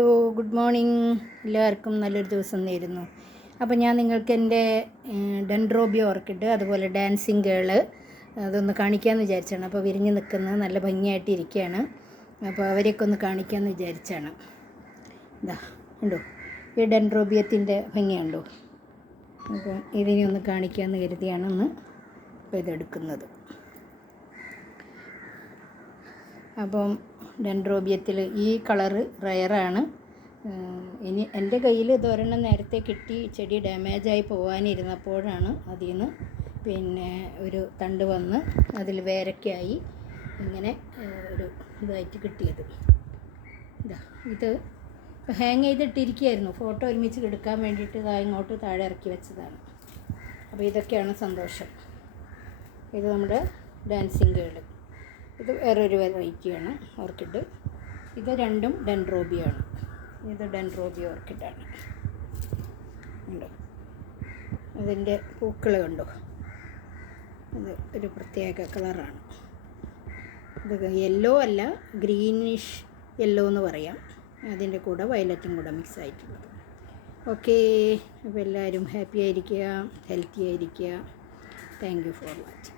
Hello, good morning. എല്ലാവർക്കും നല്ലൊരു ദിവസം നേരുന്നു. അപ്പോൾ ഞാൻ നിങ്ങൾക്ക് എൻ്റെ ഡെൻഡ്രോബിയ ഓർക്കിഡ്, അതുപോലെ ഡാൻസിങ് ഗേള് അതൊന്ന് കാണിക്കാമെന്ന് വിചാരിച്ചാണ്. അപ്പോൾ വിരിഞ്ഞ് നിൽക്കുന്നത് നല്ല ഭംഗിയായിട്ട് ഇരിക്കുകയാണ്. അപ്പോൾ അവരെയൊക്കെ ഒന്ന് കാണിക്കാമെന്ന് വിചാരിച്ചാണ്. ഇതാ ഉണ്ടോ, ഈ ഡെൻഡ്രോബിയത്തിൻ്റെ ഭംഗിയുണ്ടോ? അപ്പോൾ ഇതിനെ ഒന്ന് കാണിക്കാമെന്ന് കരുതിയാണ് ഇപ്പോൾ ഇതെടുക്കുന്നത്. അപ്പം ഡെൻഡ്രോബിയത്തിൽ ഈ കളറ് റയറാണ്. ഇനി എൻ്റെ കയ്യിൽ ഇതൊരെണ്ണം നേരത്തെ കിട്ടി, ചെടി ഡാമേജായി പോകാനിരുന്നപ്പോഴാണ് അതിൽ നിന്ന് ഒരു തണ്ട് വന്ന് അതിൽ വേരൊക്കെയായി ഇങ്ങനെ ഒരു ഇതായിട്ട് കിട്ടിയത്. ഇത് ഹാങ് ചെയ്തിട്ടിരിക്കുകയായിരുന്നു. ഫോട്ടോ ഒരുമിച്ച് എടുക്കാൻ വേണ്ടിയിട്ട് ഇങ്ങോട്ട് താഴെ ഇറക്കി വെച്ചതാണ്. അപ്പോൾ ഇതൊക്കെയാണ് സന്തോഷം. ഇത് നമ്മുടെ ഡാൻസിങ് ഗേള്. ഇത് വേറൊരു വെറൈറ്റിയാണ് ഓർക്കിഡ്. ഇത് രണ്ടും ഡെൻഡ്രോബിയാണ്. ഇത് ഡെൻഡ്രോബിയ ഓർക്കിഡാണ്. ഉണ്ടോ, അതിൻ്റെ പൂക്കൾ കണ്ടോ? ഇത് ഒരു പ്രത്യേക കളറാണ്. ഇത് യെല്ലോ അല്ല, ഗ്രീനിഷ് യെല്ലോ എന്ന് പറയാം. അതിൻ്റെ കൂടെ വയലറ്റും കൂടെ മിക്സ് ആയിട്ടുള്ളത്. ഓക്കേ, അപ്പോൾ എല്ലാവരും ഹാപ്പി ആയിരിക്കുക, ഹെൽത്തി ആയിരിക്കുക. Thank you for watching.